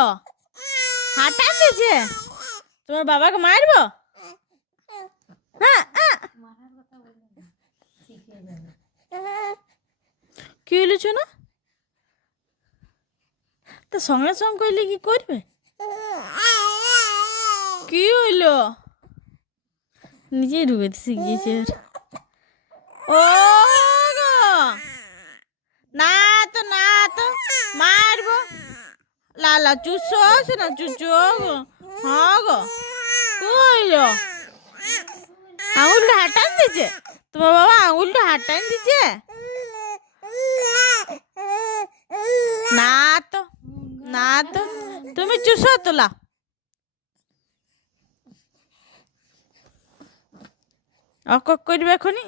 হইলো? হাঁটান দিছে? তোমার বাবাকে মারবো? কি হইলো শোনো? তো সঙ্গে সঙ্গে কইলে কি করবে? কি হইলো? নিজেই ঢুকে শিখিয়েছে। ও গো, না তো না তো মারবো। লালা চুষো আছে না চুচো গো। হ্যাঁ গো, কইলো আঙুলটা হাঁটান দিছে? তোমার বাবা আঙুলটা হাঁটান দিছে? না তো না তো, তুমি চুষো তোলা অক করবে এখনই।